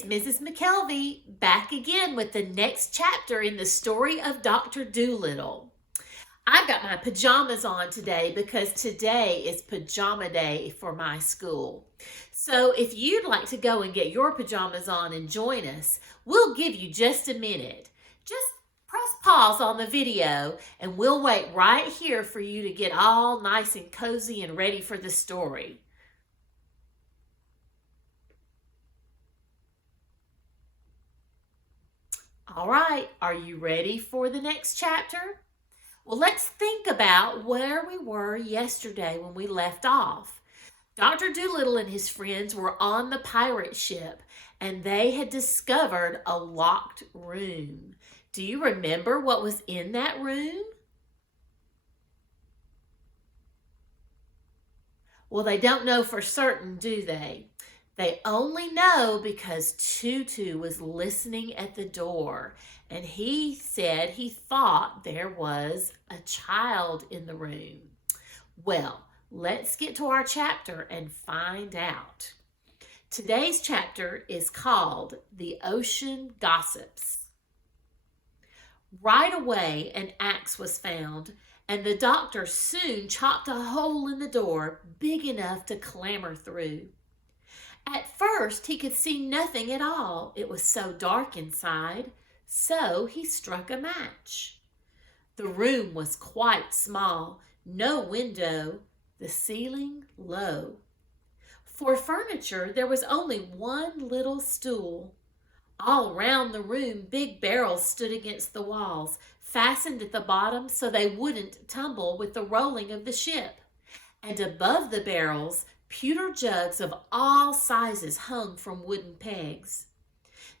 is Mrs. McKelvy back again with the next chapter in the story of Dr. Dolittle. I've got my pajamas on today because today is pajama day for my school. So if you'd like to go and get your pajamas on and join us, we'll give you just a minute. Just press pause on the video and we'll wait right here for you to get all nice and cozy and ready for the story. All right, are you ready for the next chapter? Well, let's think about where we were yesterday when we left off. Dr. Dolittle and his friends were on the pirate ship and they had discovered a locked room. Do you remember what was in that room? Well, they don't know for certain, do they? They only know because Tutu was listening at the door and he said he thought there was a child in the room. Well, let's get to our chapter and find out. Today's chapter is called The Ocean Gossips. Right away, an axe was found, and the doctor soon chopped a hole in the door big enough to clamber through. At first, he could see nothing at all. It was so dark inside, so he struck a match. The room was quite small, no window, the ceiling low. For furniture, there was only one little stool. All round the room, big barrels stood against the walls, fastened at the bottom so they wouldn't tumble with the rolling of the ship. And above the barrels, pewter jugs of all sizes hung from wooden pegs.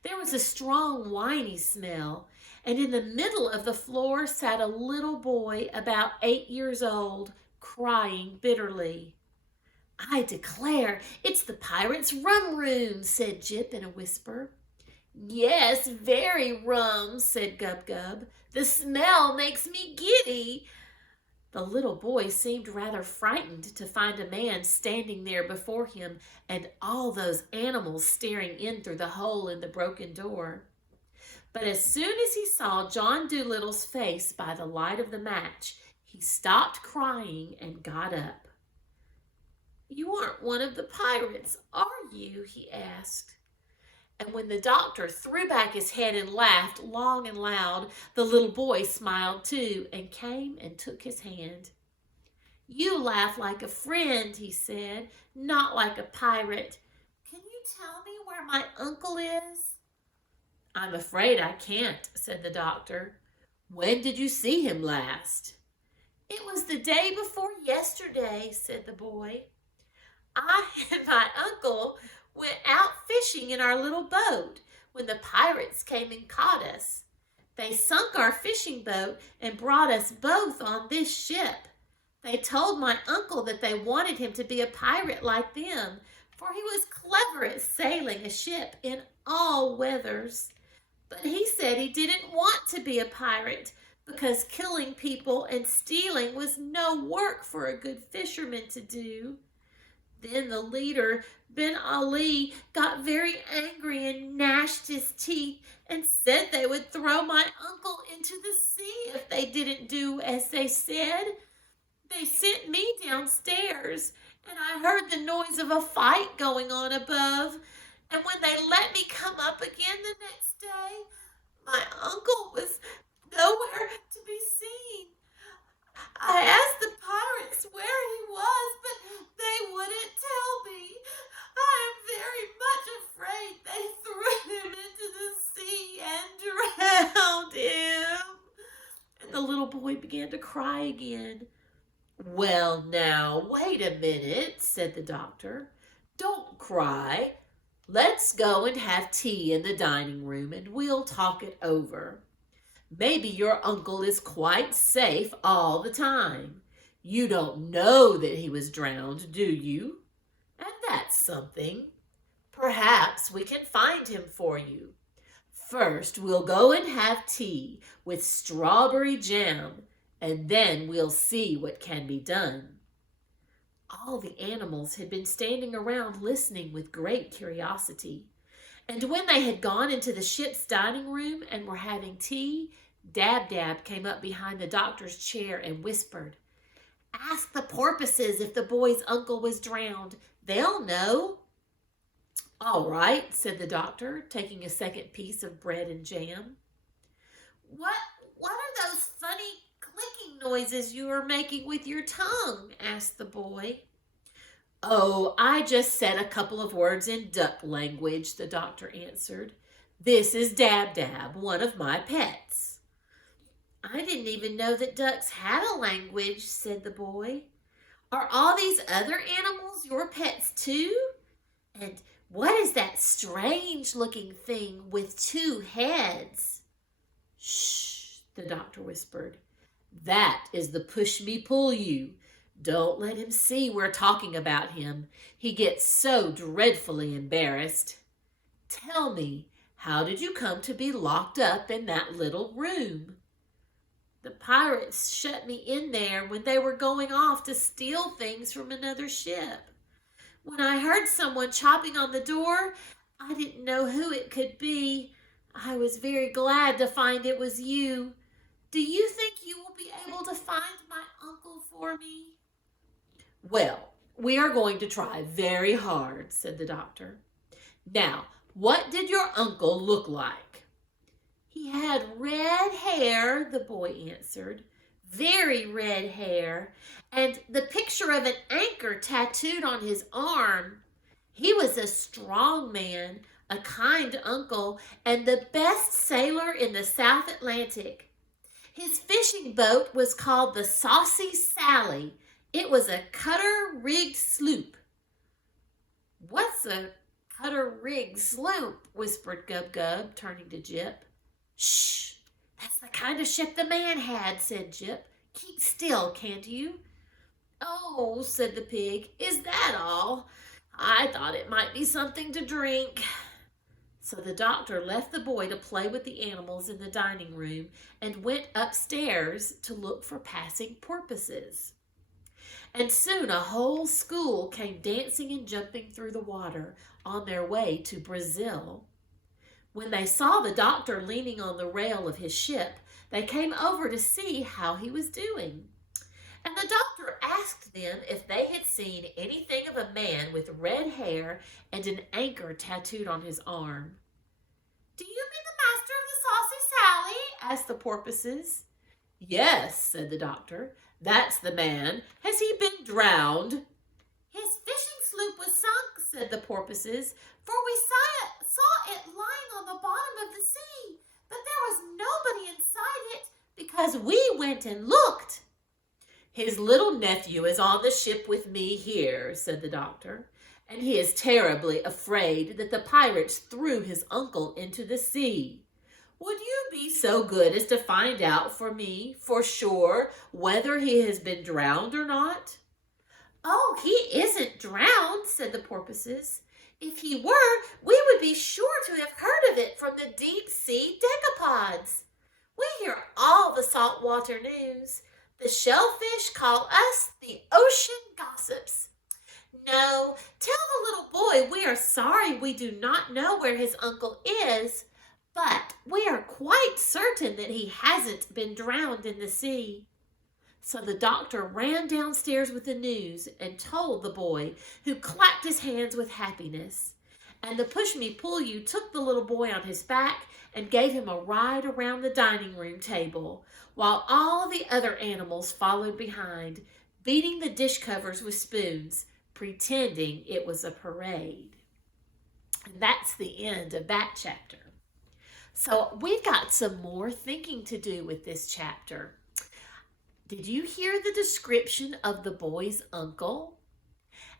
There was a strong, winey smell, and in the middle of the floor sat a little boy about 8 years old, crying bitterly. "I declare, it's the pirates' rum room," said Jip in a whisper. "Yes, very rum," said Gub Gub. "The smell makes me giddy." The little boy seemed rather frightened to find a man standing there before him and all those animals staring in through the hole in the broken door. But as soon as he saw John Dolittle's face by the light of the match, he stopped crying and got up. "You aren't one of the pirates, are you?" he asked. And when the doctor threw back his head and laughed long and loud, the little boy smiled too and came and took his hand. "You laugh like a friend," he said, "not like a pirate. Can you tell me where my uncle is?" "I'm afraid I can't," said the doctor. "When did you see him last?" "It was the day before yesterday," said the boy. "I and my uncle went out fishing in our little boat when the pirates came and caught us. They sunk our fishing boat and brought us both on this ship. They told my uncle that they wanted him to be a pirate like them, for he was clever at sailing a ship in all weathers. But he said he didn't want to be a pirate because killing people and stealing was no work for a good fisherman to do. Then the leader, Ben Ali, got very angry and gnashed his teeth and said they would throw my uncle into the sea if they didn't do as they said. They sent me downstairs, and I heard the noise of a fight going on above. And when they let me come up again the next day, my uncle was nowhere to be seen. I asked the pirates where he was, but they wouldn't tell me. I am very much afraid they threw him into the sea and drowned him." And the little boy began to cry again. "Well, now, wait a minute," said the doctor. "Don't cry. Let's go and have tea in the dining room and we'll talk it over. Maybe your uncle is quite safe all the time. You don't know that he was drowned, do you? And that's something. Perhaps we can find him for you. First, we'll go and have tea with strawberry jam, and then we'll see what can be done." All the animals had been standing around listening with great curiosity, And when they had gone into the ship's dining room and were having tea, Dab Dab came up behind the doctor's chair and whispered, "Ask the porpoises if the boy's uncle was drowned. They'll know." "All right," said the doctor, taking a second piece of bread and jam. What are those funny clicking noises you are making with your tongue?" asked the boy. "Oh, I just said a couple of words in duck language," the doctor answered. "This is Dab Dab, one of my pets." "I didn't even know that ducks had a language," said the boy. "Are all these other animals your pets too? And what is that strange looking thing with two heads?" "Shh," the doctor whispered. "That is the push me pull you. Don't let him see we're talking about him. He gets so dreadfully embarrassed. Tell me, how did you come to be locked up in that little room?" "The pirates shut me in there when they were going off to steal things from another ship. When I heard someone chopping on the door, I didn't know who it could be. I was very glad to find it was you. Do you think you will be able to find my uncle for me?" "Well, we are going to try very hard," said the doctor. "Now, what did your uncle look like?" "He had red hair," the boy answered. "Very red hair, and the picture of an anchor tattooed on his arm. He was a strong man, a kind uncle, and the best sailor in the South Atlantic. His fishing boat was called the Saucy Sally. It was a cutter-rigged sloop." "What's a cutter-rigged sloop?" whispered Gub Gub, turning to Jip. "Shh! That's the kind of ship the man had," said Jip. "Keep still, can't you?" "Oh," said the pig, "is that all? I thought it might be something to drink." So the doctor left the boy to play with the animals in the dining room and went upstairs to look for passing porpoises. And soon a whole school came dancing and jumping through the water on their way to Brazil. When they saw the doctor leaning on the rail of his ship, they came over to see how he was doing. And the doctor asked them if they had seen anything of a man with red hair and an anchor tattooed on his arm. "Do you mean the master of the Saucy Sally?" asked the porpoises. "Yes," said the doctor. "That's the man. Has he been drowned?" "His fishing sloop was sunk," said the porpoises, "for we saw it lying on the bottom of the sea, but there was nobody inside it because we went and looked." "His little nephew is on the ship with me here," said the doctor, "and he is terribly afraid that the pirates threw his uncle into the sea. Would you be so good as to find out for me, for sure, whether he has been drowned or not?" "Oh, he isn't drowned," said the porpoises. "If he were, we would be sure to have heard of it from the deep-sea decapods. We hear all the saltwater news. The shellfish call us the ocean gossips. No, tell the little boy we are sorry we do not know where his uncle is, but we are quite certain that he hasn't been drowned in the sea." So the doctor ran downstairs with the news and told the boy, who clapped his hands with happiness. And the push-me-pull-you took the little boy on his back and gave him a ride around the dining room table, while all the other animals followed behind, beating the dish covers with spoons, pretending it was a parade. And that's the end of that chapter. So we've got some more thinking to do with this chapter. Did you hear the description of the boy's uncle?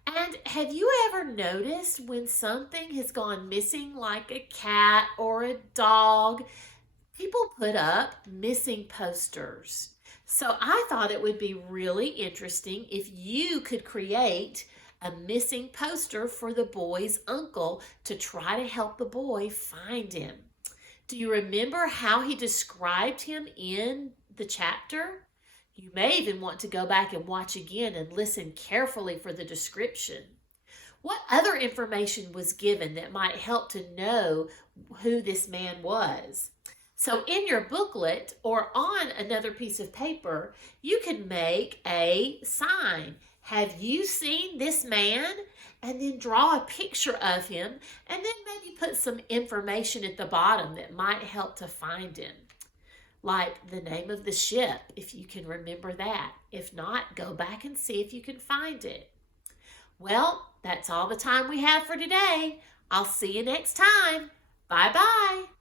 And have you ever noticed when something has gone missing, like a cat or a dog, people put up missing posters? So I thought it would be really interesting if you could create a missing poster for the boy's uncle to try to help the boy find him. Do you remember how he described him in the chapter? You may even want to go back and watch again and listen carefully for the description. What other information was given that might help to know who this man was? So, in your booklet or on another piece of paper, you can make a sign. Have you seen this man? And then draw a picture of him, and then maybe put some information at the bottom that might help to find him. Like the name of the ship, if you can remember that. If not, go back and see if you can find it. Well, that's all the time we have for today. I'll see you next time. Bye-bye.